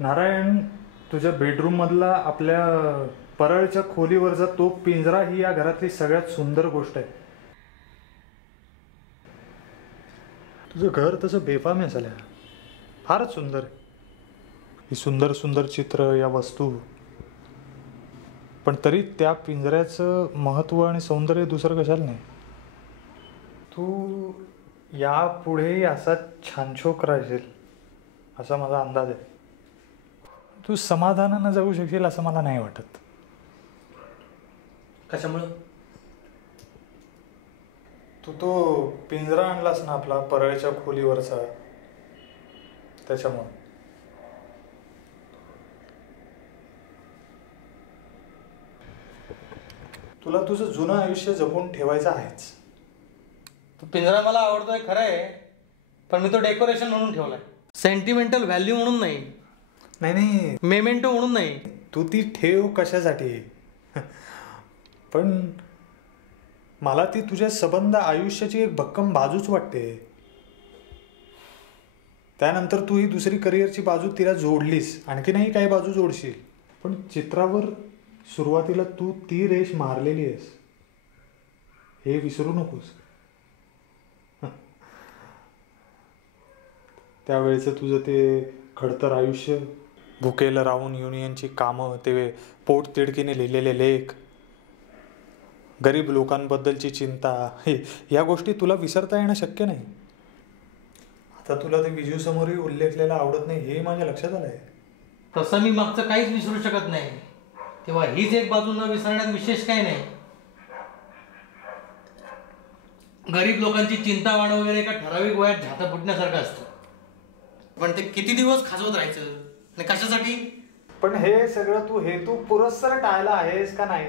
नारायण, तुझ्या बेडरूम मधला आपल्या परळच्या खोलीवरचा तो पिंजरा ही या घरातली सगळ्यात सुंदर गोष्ट आहे. तुझं घर तसं बेफाम आहे झाल्या, फारच सुंदर. ही सुंदर सुंदर चित्र, या वस्तू, पण तरी त्या पिंजऱ्याचं महत्व आणि सौंदर्य दुसरं कशाला नाही. तू यापुढे असा छानछोक राहशील असा माझा अंदाज आहे. तू समाधानानं जगू शकशील असं मला नाही वाटत. कशामुळं? तू तो पिंजरा आणलास ना आपला परळच्या खोलीवरचा, त्याच्यामुळे. तुला तुझं जुनं आयुष्य जपून ठेवायचं आहेच. तो पिंजरा मला आवडतोय खरं आहे, पण मी तो डेकोरेशन म्हणून ठेवलाय, सेंटिमेंटल व्हॅल्यू म्हणून नाही. नाही, मेमेंटो म्हणून नाही. तू ती ठेव कशासाठी, पण मला ती तुझ्या सबंध आयुष्याची एक भक्कम बाजूच वाटते. त्यानंतर तू ही दुसरी करिअरची बाजू तिला जोडलीस, आणखी नाही काही बाजू जोडशील, पण चित्रावर सुरुवातीला तू ती रेष मारलेली आहेस हे विसरू नकोस. त्यावेळेचं तुझं ते खडतर आयुष्य, भुकेलं राहून युनियनची कामं, ते पोटतिडकीने लिहिलेले लेख, गरीब लोकांबद्दलची चिंता, या गोष्टी तुला विसरता येणं शक्य नाही. आता तुला ते विजू समोरही उल्लेखलेलं आवडत नाही हे माझ्या लक्षात आलंय. तसं मी मागचं काहीच विसरू शकत नाही, तेव्हा हीच एक बाजू न विसरण्यात विशेष काही नाही. गरीब लोकांची चिंता वाढ वगैरे एका ठराविक वयात झाता फुटण्यासारखं असतं, पण ते किती दिवस खाजवत राहायचं आणि कशासाठी? पण हे सगळं तू हेतू पुरस्सर टाळला आहेस का नाही?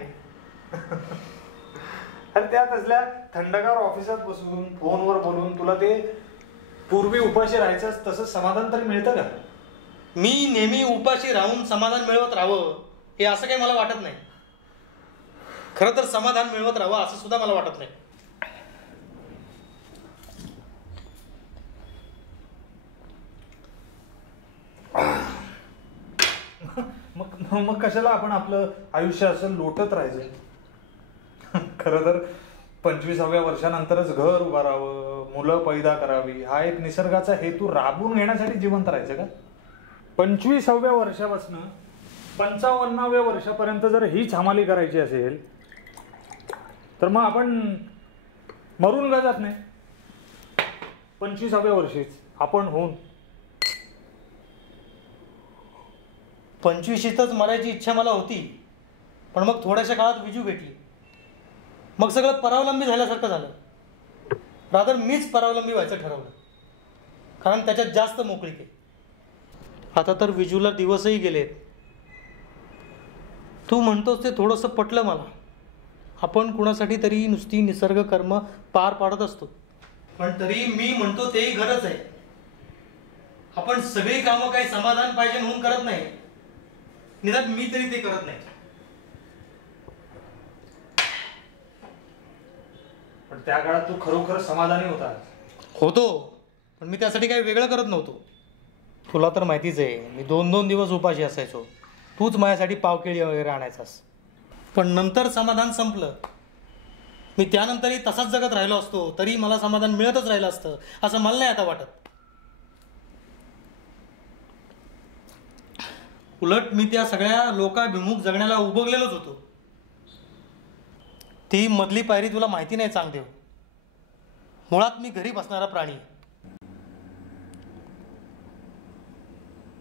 अरे त्यात असल्या थंडगार ऑफिसात बसून फोनवर बोलून तुला ते पूर्वी उपाशी राहायचं तसं समाधान तरी मिळतं का? मी नेहमी उपाशी राहून समाधान मिळवत राहावं हे असं काही मला वाटत नाही. खरं तर समाधान मिळवत राहावं असं सुद्धा मला वाटत नाही. मग कशाला आपण आपलं आयुष्य असं लोटत राहायचं? खरं तर 25व्या वर्षानंतरच घर उभारावं, मुलं पैदा करावी, हा एक निसर्गाचा हेतू राबवून घेण्यासाठी जिवंत राहायचं का? 25व्या वर्षापासून 55व्या वर्षापर्यंत जर हीच हमाली करायची असेल तर मग आपण मरून का जात नाही? 25व्या वर्षीच आपण होऊन 25शीतच मरायची इच्छा मला होती, पण मग थोड्याशा काळात विजू भेटली, मग सगळं परावलंबी झाल्यासारखं झालं. रादर मीच परावलंबी व्हायचं ठरवलं, कारण त्याच्यात जास्त मोकळीक आहे. आता तर विजूला दिवसही गेलेत. तू म्हणतोस ते थोडंसं पटलं मला. आपण कुणासाठी तरी नुसती निसर्ग कर्म पार पाडत असतो, पण तरी मी म्हणतो तेही गरज आहे. आपण सगळी कामं काही समाधान पाहिजे म्हणून करत नाही, निदान मी तरी ते करत नाही. पण त्या काळात तू खरोखर समाधानी होतो, पण मी त्यासाठी काही वेगळं करत नव्हतो. तुला तर माहितीच आहे, मी 2-2 दिवस उपाशी असायचो. तूच माझ्यासाठी पावकेळी वगैरे आणायचास. पण नंतर समाधान संपलं. मी त्यानंतरही तसाच जगत राहिलो असतो तरी मला समाधान मिळतच राहिलं असतं असं मला नाही आता वाटत. उलट मी त्या सगळ्या लोकाभिमुख जगण्याला उभगलेलोच होतो. ती मधली पायरी तुला माहिती नाही चांगदेव. मुळात मी घरी बसणारा प्राणी.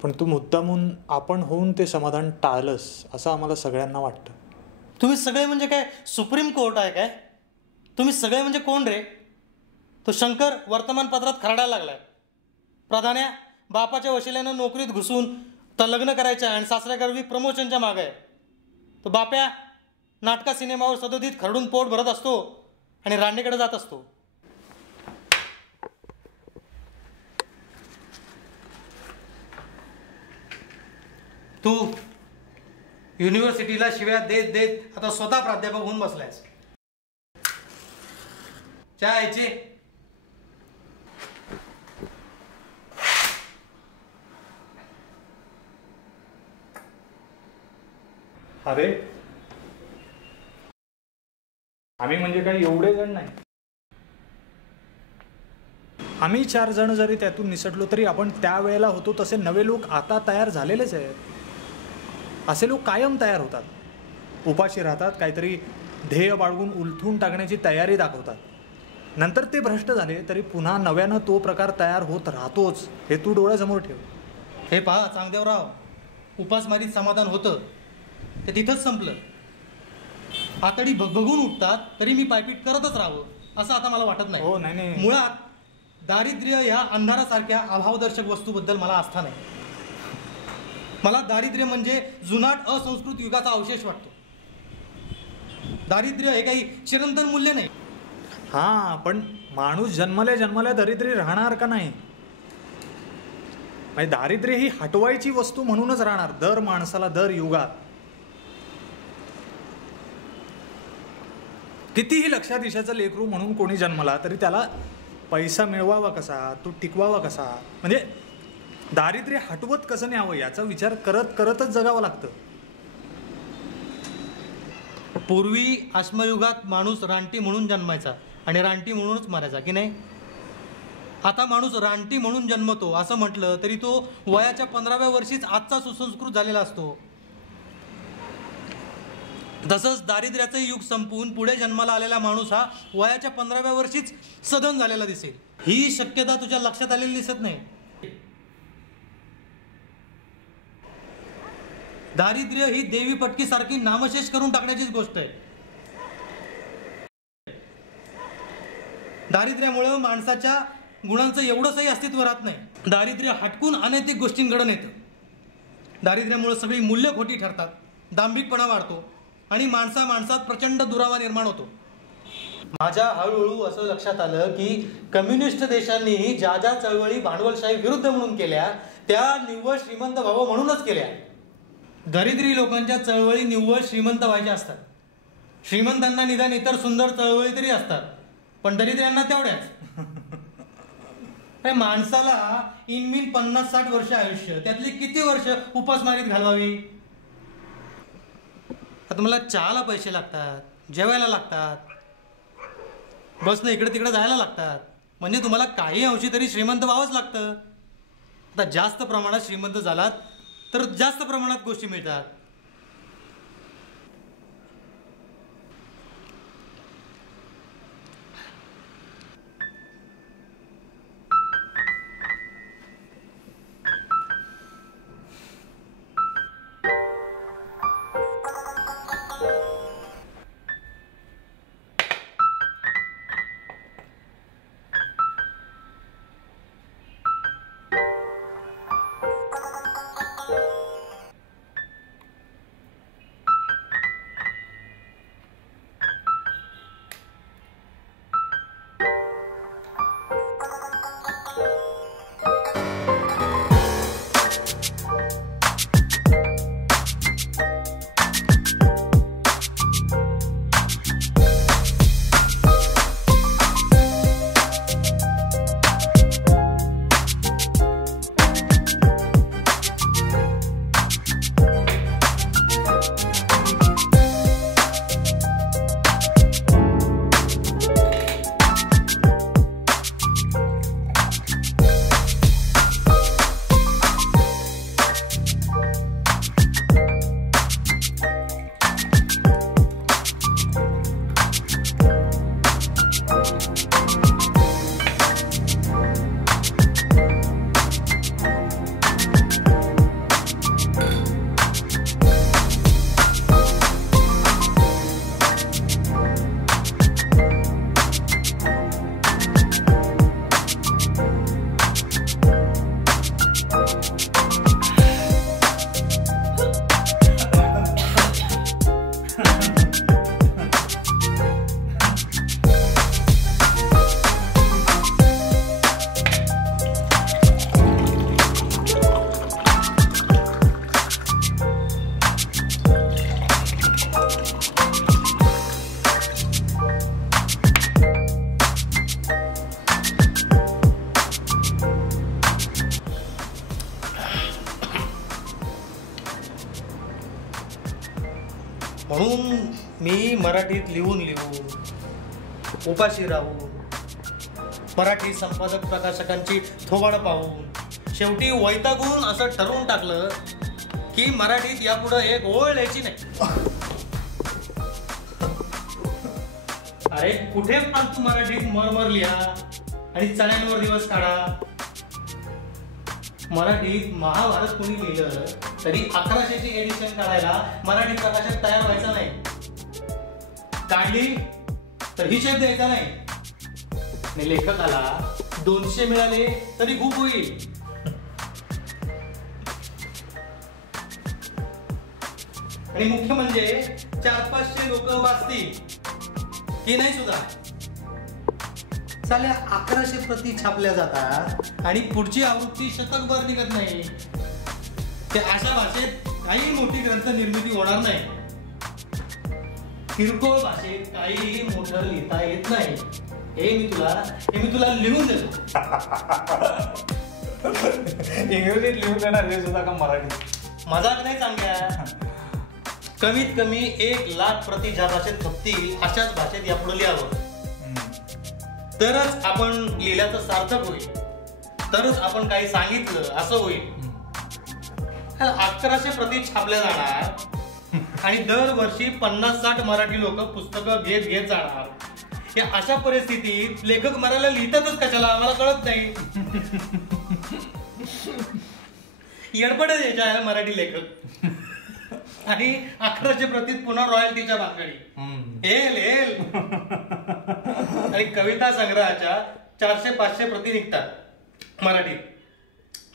पण तू मुद्दामून आपण होऊन ते समाधान टाळलंस असं आम्हाला सगळ्यांना वाटतं. तुम्ही सगळे म्हणजे काय सुप्रीम कोर्ट आहे काय? तुम्ही सगळे म्हणजे कोण रे? तो शंकर वर्तमानपत्रात खरडायला लागलाय. प्रधान्या बापाच्या वशिल्यानं नोकरीत घुसून तर लग्न करायच्या आणि सासऱ्याकरवी प्रमोशनच्या मागे आहे. तो बाप्या नाटका सिनेमावर सदोदित खरडून पोट भरत असतो आणि राणीकडे जात असतो. तू युनिव्हर्सिटीला शिव्या देत देत आता स्वतः प्राध्यापक होऊन बसलायस. चायचे अरे आम्ही म्हणजे काही एवढे जण नाही. आम्ही 4 जण जरी त्यातून निसटलो तरी आपण त्यावेळेला होतो तसे नवे लोक आता तयार झालेलेच आहेत. असे लोक कायम तयार होतात, उपाशी राहतात, काहीतरी ध्येय बाळगून उलथून टाकण्याची तयारी दाखवतात. नंतर ते भ्रष्ट झाले तरी पुन्हा नव्यानं तो प्रकार तयार होत राहतोच, हे तू डोळ्यासमोर ठेव. हे पहा चांगदेवराव, उपासमारीत समाधान होतं ते तिथंच संपलं. आतडी भगभगून उठतात तरी मी पायपीट करतच राहावं असं आता मला वाटत नाही. हो, नाही. मुळात दारिद्र्य ह्या अंधारासारख्या अभावदर्शक वस्तूबद्दल मला आस्था नाही. मला दारिद्र्य म्हणजे जुनाट असंस्कृत युगाचा अवशेष वाटतो. दारिद्र्य हे काही चिरंतन मूल्य नाही. हा, पण माणूस जन्मल्या दरिद्री राहणार का नाही? म्हणजे दारिद्र्य ही हटवायची वस्तू म्हणूनच राहणार दर माणसाला, दर युगात. कितीही लक्षात ईशाचं लेकरू म्हणून कोणी जन्मला तरी त्याला पैसा मिळवावा कसा, तो टिकवावा कसा, म्हणजे दारिद्र्य हटवत कसं न्यावं याचा विचार करत करतच जगावं लागतं. पूर्वी अश्मयुगात माणूस रानटी म्हणून जन्मायचा आणि रानटी म्हणूनच मारायचा की नाही. आता माणूस रानटी म्हणून जन्मतो असं म्हटलं तरी तो वयाच्या 15व्या वर्षीच आजचा सुसंस्कृत झालेला असतो. तसंच दारिद्र्याचं युग संपून पुढे जन्माला आलेला माणूस हा वयाच्या 15व्या वर्षीच सधन झालेला दिसेल. ही शक्यता तुझ्या लक्षात आलेली दिसत नाही. दारिद्र्य ही देवी पटकी सारखी नामशेष करून टाकण्याचीच गोष्ट आहे. दारिद्र्यामुळे माणसाच्या गुणांचं एवढंसही अस्तित्व राहत नाही. दारिद्र्य हटकून अनैतिक गोष्टींकडून येतं. दारिद्र्यामुळे सगळी मूल्य खोटी ठरतात, दांभिकपणा वाढतो आणि माणसात प्रचंड दुरावा निर्माण होतो. माझ्या हळूहळू असं लक्षात आलं की कम्युनिस्ट देशांनी ज्या ज्या चळवळी भांडवलशाही विरुद्ध म्हणून केल्या त्या निव्वळ श्रीमंत व्हावं म्हणूनच केल्या. दरिद्री लोकांच्या चळवळी निव्वळ श्रीमंत व्हायच्या असतात. श्रीमंतांना निदान इतर सुंदर चळवळी तरी असतात, पण दरिद्र्यांना तेवढ्याच. माणसाला इनमिन 50-60 वर्ष आयुष्य, त्यातली किती वर्ष उपासमारीत घालवावी? आता मला चहाला पैसे लागतात, जेवायला लागतात, बसनं इकडे तिकडे जायला लागतात, म्हणजे तुम्हाला काही अंशी तरी श्रीमंत व्हावंच लागतं. आता जास्त प्रमाणात श्रीमंत झालात तर जास्त प्रमाणात गोष्टी मिळतात. म्हणून मी मराठीत लिहून उपाशी राहून मराठी संपादक प्रकाशकांची थोबाड पाहून शेवटी वैतागून असं ठरवून टाकलं की मराठीत यापुढे एक ओळ लिहायची नाही. अरे कुठे फालतू मराठीत मरमर लिहा आणि चण्यांवर दिवस काढा. मराठीत महाभारत कोणी लिहिलं तरी 1100ची एडिशन काढायला मराठी प्रकाशक तयार व्हायचा नाही. काढली तर हिशेब द्यायचा नाही. आणि लेखकाला 200 मिळाले तरी खूप होईल. आणि मुख्य म्हणजे 400-500 लोक वाचतील की नाही सुद्धा. साल्या 1100 प्रती छापल्या जातात आणि पुढची आवृत्ती शतकभर निघत नाही. ते अशा भाषेत काही मोठी ग्रंथ निर्मिती होणार नाही. किरकोळ भाषेत काही मोठं लिहिता येत नाही. हे मी तुला लिहून देतो. इंग्रजीत लिहून देणार हे सुद्धा का मराठीत? मजाक नाही चांगल्या. कमीत कमी 1,00,000 प्रती ज्या भाषेत खपतील अशाच भाषेत यापुढे लिहावं. तरच आपण लिहिल्याचं सार्थक होईल. तरच आपण काही सांगितलं असं होईल. 1100 प्रती छापल्या जाणार आणि दरवर्षी 50-60 मराठी लोक पुस्तकं घेत जाणार. या अशा परिस्थितीत लेखक मरायला लिहितातच कशाला आम्हाला कळत नाही. येडपडच यायच्या मराठी लेखक. आणि 1100 प्रतीत पुन्हा रॉयल्टीच्या भानगडी. हेल आणि कविता संग्रहाच्या 400-500 प्रती निघतात मराठीत.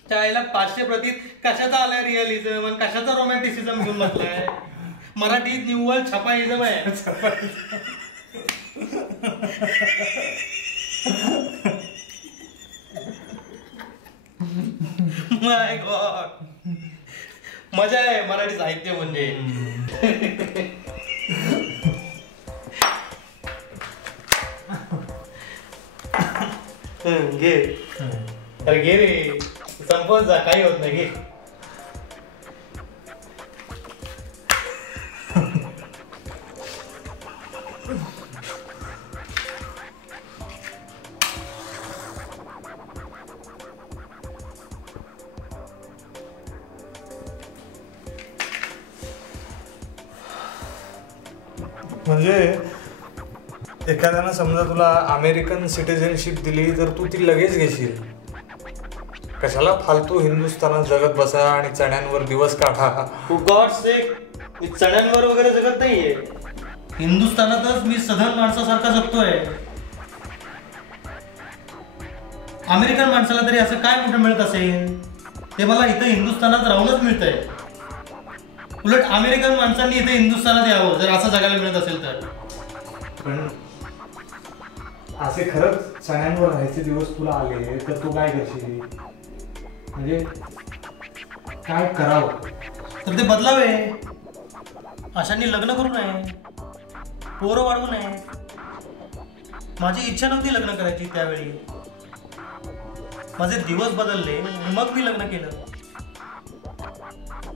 त्याला 500 प्रतीत कशाचा आलाय रिअलिझम आणि कशाचा रोमॅन्टिसिझम घेऊन बसलाय. मराठीत निव्वळ छपाईझम आहे. माय गॉड, मजा आहे मराठी साहित्य म्हणजे. घे अरे घे रे, संपत जा, काही होत नाही. घे. म्हणजे एखाद्यानं समजा तुला अमेरिकन सिटिझनशिप दिली तर तू ती लगेच घेशील. कशाला फालतू हिंदुस्थानात जगत बसा आणि चण्यांवर दिवस काढा. गॉड सेक, मी चण्यांवर वगैरे जगत नाहीये. हिंदुस्थानातच मी सधन माणसासारखा जगतोय. अमेरिकन माणसाला तरी असं काय मोठं मिळत असेल ते मला इथं हिंदुस्थानात राहूनच मिळतंय. उलट अमेरिकन माणसांनी इथे हिंदुस्थानात यावं जर असं जगायला मिळत असेल तर. पण असे खरंच चण्यांवर राहायचे दिवस तुला आले तर तू काय करशील? म्हणजे काय करावं? तर ते बदलावे. अशांनी लग्न करू नये, पोरं वाढवू नये. माझी इच्छा नव्हती लग्न करायची त्यावेळी. माझे दिवस बदलले मग मी लग्न केलं.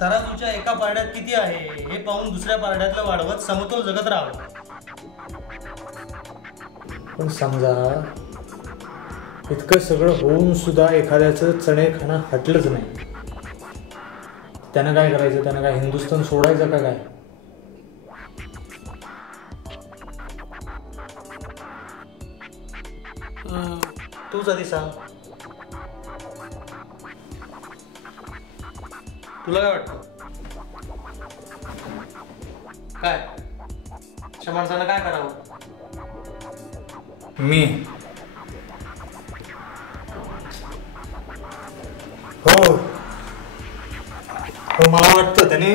तराजूच्या एका पारड्यात किती आहे हे पाहून दुसऱ्या पारड्यातलं वाढवत समतोल जगत राहावं. पण समजा इतकं सगळं होऊन सुद्धा एखाद्याचं चणे खाणं हटलंच नाही, त्यानं काय करायचं? त्यानं काय हिंदुस्थान सोडायचं का काय? तूच आधी सांग, तुला काय वाटतं? काय अशा माणसानं काय करावं? मी हो मला वाटतं त्याने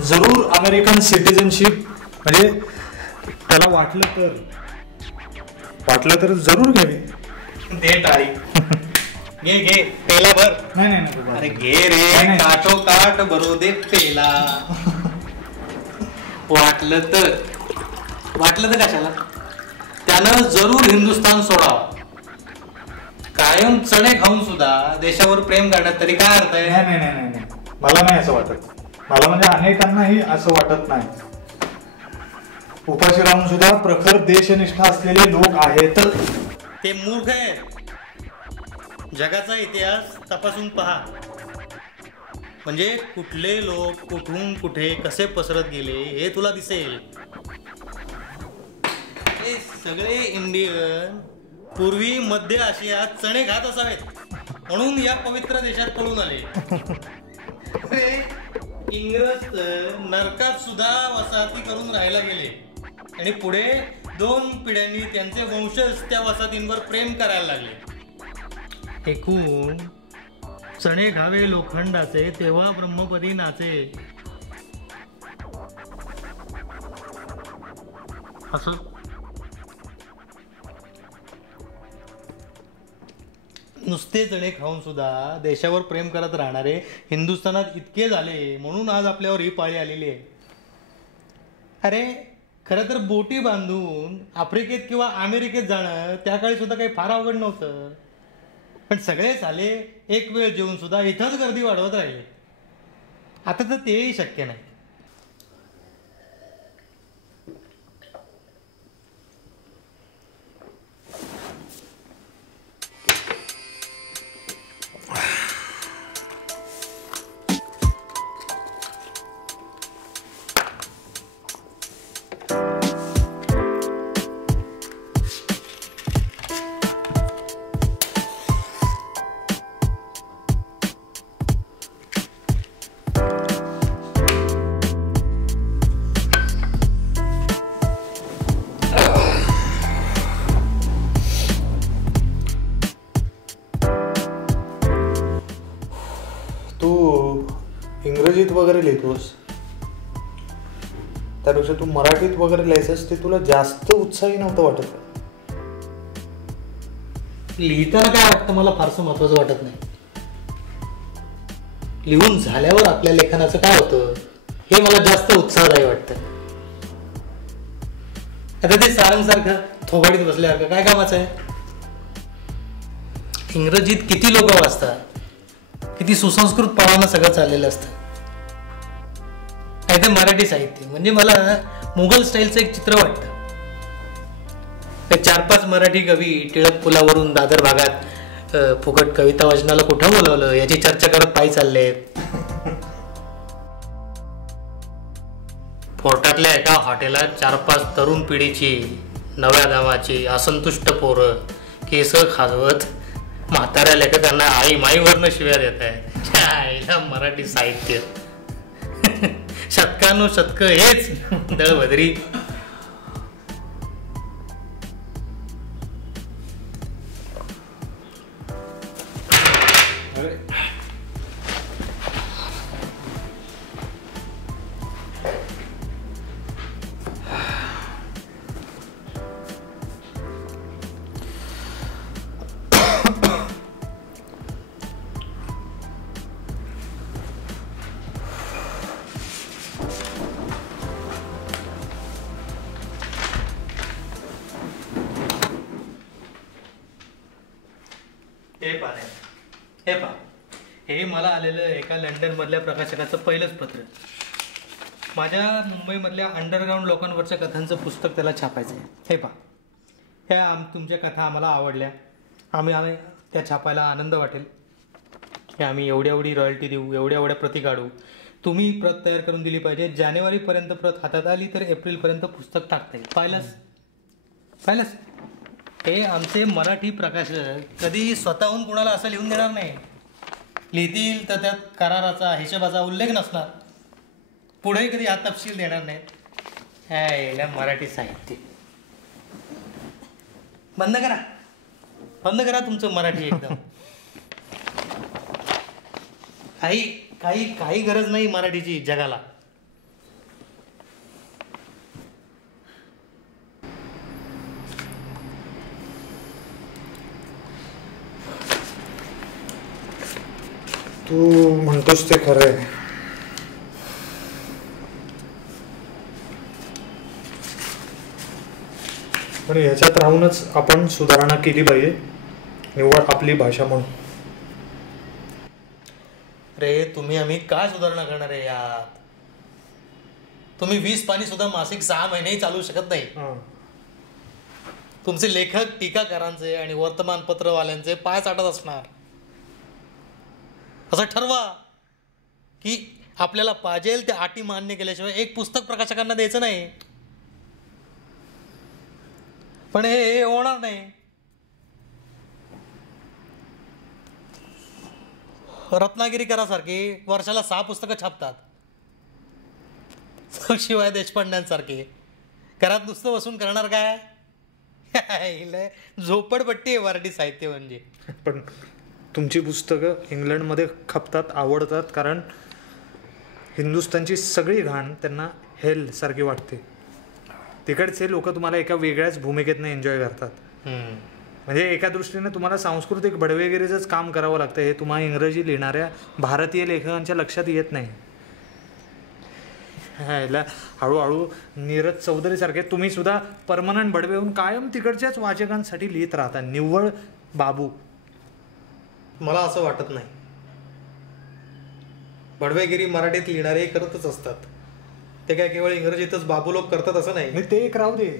जरूर अमेरिकन सिटिझनशिप म्हणजे त्याला वाटलं तर जरूर घ्यावी. दे तारीख. घे पेला भर. नाही अरे घे रे, काठोकाठ भरू दे पेला. वाटलं तर कशाला? त्यानं जरूर हिंदुस्थान सोडावं. कायम चणे खाऊन सुद्धा देशावर प्रेम करण्यात तरी काय अर्थ आहे? नाही मला नाही असं वाटत. मला म्हणजे अनेकांनाही असं वाटत नाही. उपाशी राहून सुद्धा प्रखर देशनिष्ठा असलेले लोक आहेत. ते मूर्ख आहे. जगाचा इतिहास तपासून पहा, म्हणजे कुठले लोक कुठून कुठे कसे पसरत गेले हे तुला दिसेल. हे सगळे इंडियन पूर्वी मध्य आशियात चणे खात असावेत, म्हणून या पवित्र देशात पळून आले. इंग्रज नरकात सुद्धा वसाहती करून राहायला गेले आणि पुढे 2 पिढ्यांनी त्यांचे वंशज त्या वसाहतींवर प्रेम करायला लागले. एकूण चणे घावे लोखंडाचे तेव्हा ब्रह्मपदी नाचे. असं नुसते चणे खाऊन सुद्धा देशावर प्रेम करत राहणारे हिंदुस्थानात इतके झाले, म्हणून आज आपल्यावर ही पाळी आलेली आहे. अरे खरं तर बोटी बांधून आफ्रिकेत किंवा अमेरिकेत जाणं त्या काळी सुद्धा काही फार अवघड नव्हतं, पण सगळे साले एक वेळ जेवून सुद्धा इथंच गर्दी वाढवत राहिले. आता तर तेही शक्य नाही. इंग्रजीत वगैरे लिहितोस त्यापेक्षा तू मराठीत वगैरे लिहायचंस ते तुला जास्त उत्साही नव्हतं वाटत? लिहिताना काय वाटतं मला फारसं महत्वाचं वाटत नाही. लिहून झाल्यावर आपल्या लेखनाचं काय होतं हे मला जास्त उत्साहदायी वाटतं. आता ते सारंगसारखं थोबाडीत बसल्यासारखं काय कामाचं आहे? इंग्रजीत किती लोक वाचतात, किती सुसंस्कृतपणानं सगळं चाललेलं असतं. नाही तर मराठी साहित्य म्हणजे मला मुघल स्टाईलचं एक चित्र वाटतं. 4-5 मराठी कवी टिळक पुलावरून दादर भागात फुकट कविता वाचनाला कुठं बोलावलं याची चर्चा करत पायी चाललेत. फोर्टातल्या एका हॉटेलात 4-5 तरुण पिढीची नव्या दामाची असंतुष्ट पोरं केस खाजवत म्हाताऱ्या लेखकांना आई माईवरनं शिव्या देत आहे. आईला मराठी साहित्य शतकानुशतक हेच दळभद्री. हे मला आलेलं एका लंडन मधल्या प्रकाशकाचं पहिलंच पत्र. माझ्या मुंबईमधल्या अंडरग्राऊंड लोकांवरच्या कथांचं पुस्तक त्याला छापायचं आहे. हे पहा, ह्या तुमच्या कथा आम्हाला आवडल्या, आम्ही त्या छापायला आनंद वाटेल. हे आम्ही एवढी रॉयल्टी देऊ, एवढ्या प्रती काढू. तुम्ही प्रत तयार करून दिली पाहिजे. जानेवारीपर्यंत प्रत हातात आली तर एप्रिलपर्यंत पुस्तक टाकता येईल. पाहिलंस? हे आमचे मराठी प्रकाशक कधी स्वतःहून कुणाला असं लिहून देणार नाही. लिहितील तर त्यात कराराचा हिशोबाचा उल्लेख नसणार. पुढे कधी हा तपशील देणार नाही. मराठी साहित्य बंद करा तुमचं मराठी एकदम. काही गरज नाही मराठीची जगाला. तू म्हणतोस ते खरं आहे, पण ह्याच्यात राहूनच आपण सुधारणा केली पाहिजे, निव्वळ आपली भाषा म्हणून. रे तुम्ही आम्ही काय सुधारणा करणार आहे यात? तुम्ही 20 पानी सुद्धा मासिक 6 महिनेही चालू शकत नाही. तुमचे लेखक टीकाकारांचे आणि वर्तमानपत्रवाल्यांचे पाय चाटत असणार. असं ठरवा की आपल्याला पाहिजे त्या अटी मान्य केल्याशिवाय एक पुस्तक प्रकाशकांना द्यायचं नाही. पण हे होणार नाही. रत्नागिरीकरासारखी वर्षाला 6 पुस्तकं छापतात. शिवाय देशपांड्यांसारखे घरात नुसतं बसून करणार काय? झोपडपट्टी आहे मराठी साहित्य म्हणजे. पण तुमची पुस्तकं इंग्लंडमध्ये खपतात, आवडतात, कारण हिंदुस्थानची सगळी घाण त्यांना हेल सारखी वाटते. तिकडचे लोक तुम्हाला एका वेगळ्याच भूमिकेतनं एन्जॉय करतात. म्हणजे एका दृष्टीने तुम्हाला सांस्कृतिक बडवेगिरीचंच काम करावं लागतं. हे तुम्हाला इंग्रजी लिहिणाऱ्या भारतीय लेखकांच्या लक्षात येत नाही. ह्याला हळूहळू नीरज चौधरी सारखे तुम्ही सुद्धा परमनंट बडवे होऊन कायम तिकडच्याच वाचकांसाठी लिहित राहता. निव्वळ बाबू. मला असं वाटत नाही. बडवेगिरी मराठीत लिहिणारे करतच असतात. ते काय केवळ इंग्रजीतच बाबू लोक करतात असं नाही. ते एक राहू दे.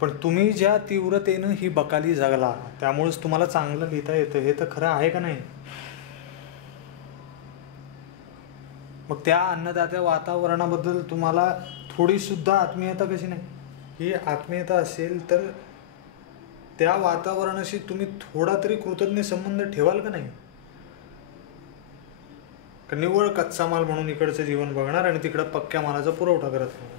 पण तुम्ही ज्या तीव्रतेनं ही बकाली जगला त्यामुळेच तुम्हाला चांगलं लिहिता येतं. हे तर खरं आहे का नाही? मग त्या अन्नदात्या वातावरणाबद्दल तुम्हाला थोडी सुद्धा आत्मीयता कशी नाही? ही आत्मीयता असेल तर त्या वातावरणाशी तुम्ही थोडा तरी कृतज्ञ संबंध ठेवाल का नाही? का निव्वळ कच्चा माल म्हणून इकडचं जीवन बघणार आणि तिकडं पक्क्या मालाचा पुरवठा करत राहणार?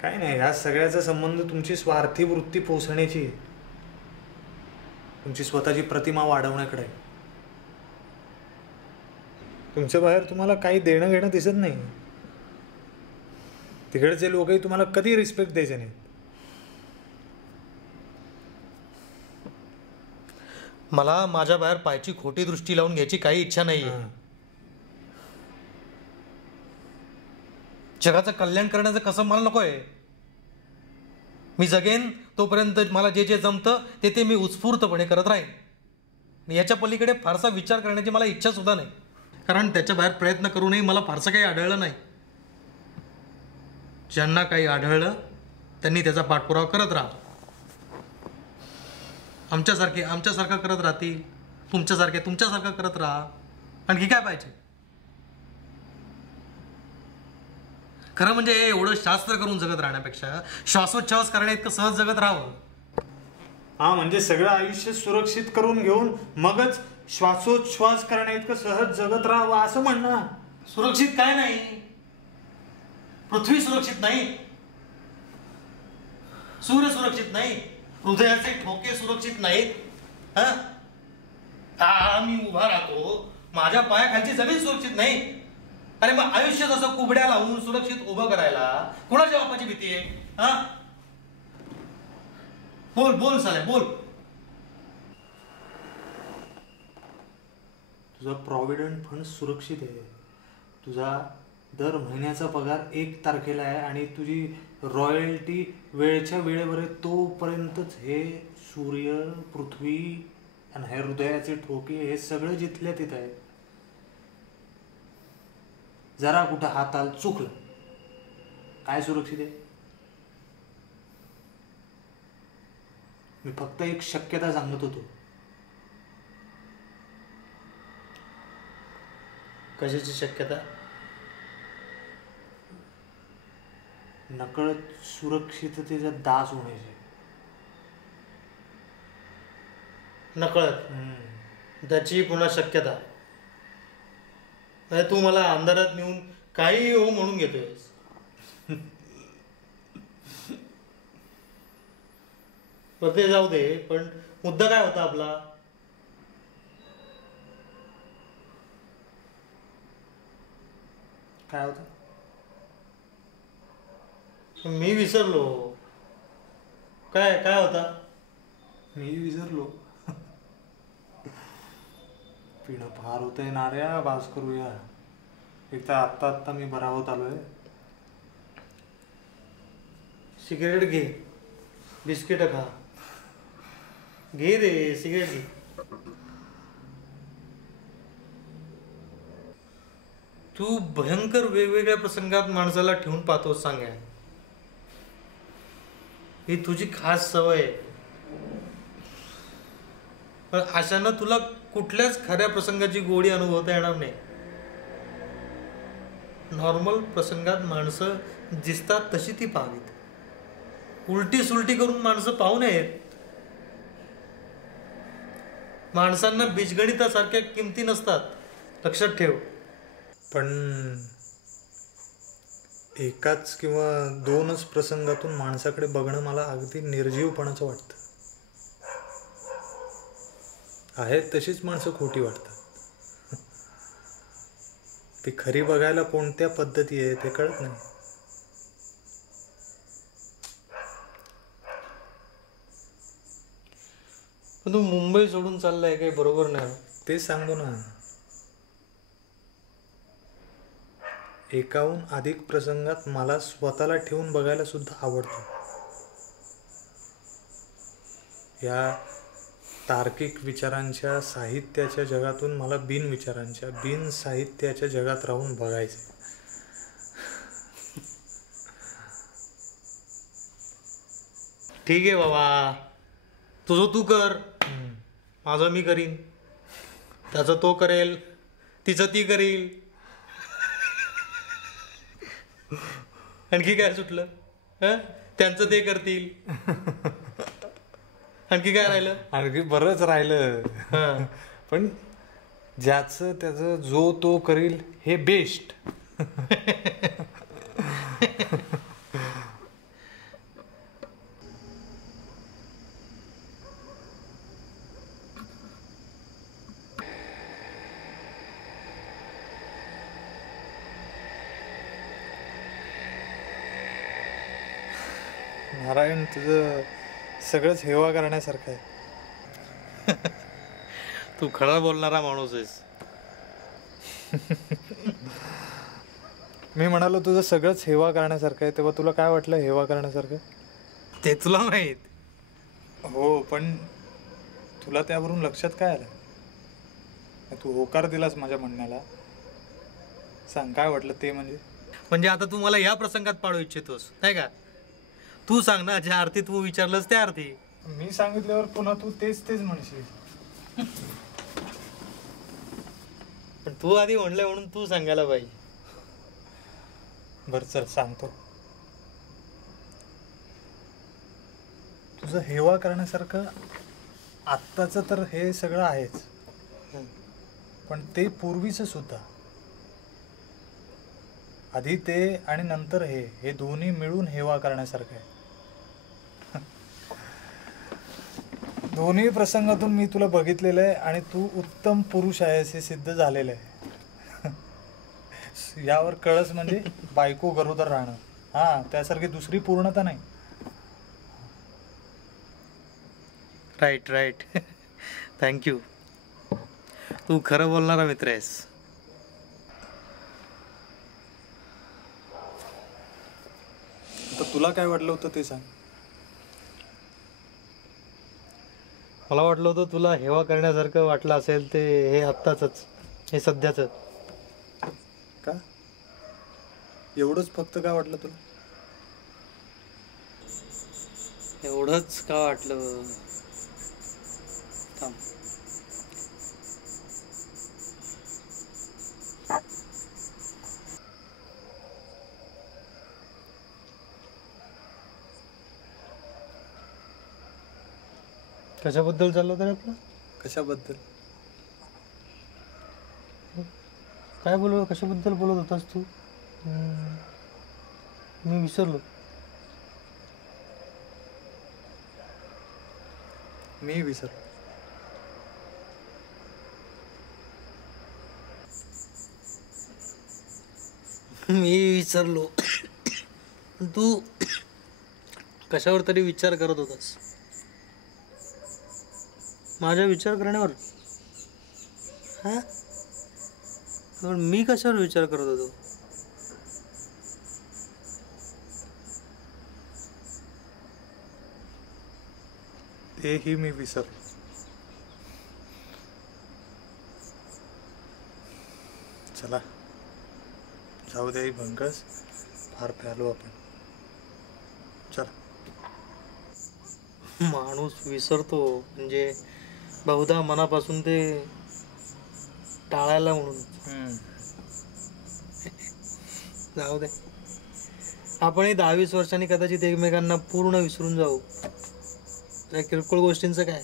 काय नाही, ह्या सगळ्याचा संबंध तुमची स्वार्थी वृत्ती पोसण्याची, तुमची स्वतःची प्रतिमा वाढवण्याकडे. तुमच्या बाहेर तुम्हाला काही देणं घेणं दिसत नाही. तिकडचे लोकही तुम्हाला कधी रिस्पेक्ट द्यायचे नाही. मला माझ्या बाहेर पायची खोटी दृष्टी लावून घ्यायची काही इच्छा नाहीये. जगाचं कल्याण करण्याचं कसं मला नकोय. मी जगेन तोपर्यंत मला जे जे जमतं ते मी उत्स्फूर्तपणे करत राहीन. याच्या पलीकडे फारसा विचार करण्याची मला इच्छा सुद्धा नाही. कारण त्याच्या बाहेर प्रयत्न करूनही मला फारसं काही आढळलं नाही. ज्यांना काही आढळलं त्यांनी त्याचा पाठपुरावा करत राहा. आमच्यासारखं करत राहतील, तुमच्यासारखं करत राहा. आणखी काय पाहिजे? खरं म्हणजे एवढं शास्त्र करून जगत राहण्यापेक्षा श्वासोच्छ्वास करण्या इतकं सहज जगत राहावं. म्हणजे सगळं आयुष्य सुरक्षित करून घेऊन मगच श्वासोच्छ्वास करण्या इतकं सहज जगत राहावं असं म्हणणं. सुरक्षित काय नाही. पृथ्वी सुरक्षित नाही, सूर्य सुरक्षित नाही, हृदयाचे ठोके सुरक्षित नाहीत. मी उभा राहतो, माझ्या पायाखालची जमीन सुरक्षित नाही. अरे मग आयुष्य जसं कुबड्या लावून सुरक्षित उभं करायला कोणाच्या बापाची भीती आहे? बोल साले बोल. तुझा प्रॉव्हिडंट फंड सुरक्षित आहे. तुझा दर महिन्याचा पगार 1 तारखेला आहे आणि तुझी रॉयल्टी वेळच्या वेळेवर आहे. तोपर्यंतच हे सूर्य, पृथ्वी आणि हे हृदयाचे ठोके हे सगळं जिथल्या तिथं आहे. जरा कुठं हाताल चुकलं काय सुरक्षित आहे? मी फक्त एक शक्यता सांगत होतो. कशाची शक्यता? नकळत सुरक्षिततेचा दास होण्याची. नकळत त्याची पुन्हा शक्यता. तू मला अंधारात नेऊन काही हो म्हणून घेतोयस. ते जाऊ दे, पण मुद्दा काय होता आपला? काय होतं? मी विसरलो. काय होता? मी विसरलो. पिणं फार होतंय नाऱ्या, बास करूया. एक तर आत्ता मी बरा होत आलोय. सिगरेट घे, बिस्किट खा. घे रे सिगरेट घे. तू भयंकर वेगवेगळ्या प्रसंगात माणसाला ठेवून पाहतो सांग. ही तुझी खास सवय आहे. पण अशानं तुला कुठल्याच खऱ्या प्रसंगाची गोडी अनुभवता येणार नाही. नॉर्मल प्रसंगात माणसं दिसतात तशी ती पाहावीत. उलटी सुलटी करून माणसं पाहू नयेत. माणसांना बीजगणितासारख्या किमती नसतात, लक्षात ठेव. पण एकाच किंवा दोनच प्रसंगातून माणसाकडे बघणं मला अगदी निर्जीवपणाचं वाटतं. आहेत तशीच माणसं खोटी वाटतात. ती खरी बघायला कोणत्या पद्धती आहे ते कळत नाही. पण तू मुंबई सोडून चाललाय काही बरोबर नाही. तेच सांगतो ना, एकाहून अधिक प्रसंगात मला स्वतःला ठेवून बघायला सुद्धा आवडतं. या तार्किक विचारांच्या साहित्याच्या जगातून मला बिनविचारांच्या बिन साहित्याच्या जगात राहून बघायचे. ठीक आहे बाबा, तुझं तू कर, माझं मी करीन, त्याचं तो करेल, तिचं ती करील. आणखी काय सुटलं? त्यांचं ते करतील. आणखी काय राहिलं? आणखी बरंच राहिलं. पण ज्याचं त्याचं जो तो करील हे बेस्ट. नारायण, तुझं सगळंच हेवा करण्यासारखं आहे. तू खरा बोलणारा माणूस आहेस. मी म्हणालो तुझं सगळंच हेवा करण्यासारखं आहे, तेव्हा तुला काय वाटलं हेवा करण्यासारखं? ते तुला माहीत. हो, पण तुला त्यावरून लक्षात काय आलं? तू होकार दिलास माझ्या म्हणण्याला. सांग काय वाटलं ते. म्हणजे आता तू मला या प्रसंगात पाडू इच्छितोस नाही का? तू सांग ना, ज्या अर्थी तू विचारलंस त्या अर्थी. मी सांगितल्यावर पुन्हा तू तेच म्हणशील. पण तू आधी म्हणलंय म्हणून तू सांगायला पाहिजे. बरं चल सांगतो. तुझं हेवा करण्यासारखं आत्ताचं तर हे सगळं आहेच, पण ते पूर्वीचं सुद्धा. आधी ते आणि नंतर हे दोन्ही मिळून हेवा करण्यासारखं आहे. दोन्ही प्रसंगातून मी तुला बघितलेलं आहे आणि तू उत्तम पुरुष आहेस हे सिद्ध झालेलं आहे. यावर कळस म्हणजे बायको गरोदर राहणं. हा, त्यासारखी दुसरी पूर्णता नाही. राईट. थँक्यू. तू खरं बोलणारा मित्र आहेस. तर तुला काय वाटलं होतं ते सांग. मला वाटलं होतं तुला हेवा करण्यासारखं वाटलं असेल ते हे आत्ताच, हे सध्याचं. का एवढंच फक्त का वाटलं तुला? एवढंच का वाटलं? थांब. कशाबद्दल चाललं होतं रे आपलं? कशाबद्दल? काय कशाबद्दल बोलत होतास तू? मी विसरलो. मी विसरलो. तू कशावर तरी विचार करत होतास. माझ्या विचार करण्यावर? हा, पण मी कशावर विचार करत होतो? तेही मी विसरलो. चला जाऊ दे भंकस, फार प्यालो आपण. चल. माणूस विसरतो म्हणजे बहुधा मनापासून ते टाळायला म्हणून. जाऊ दे, आपणही 10-20 वर्षांनी कदाचित एकमेकांना पूर्ण विसरून जाऊ. त्या किरकोळ गोष्टींचं काय.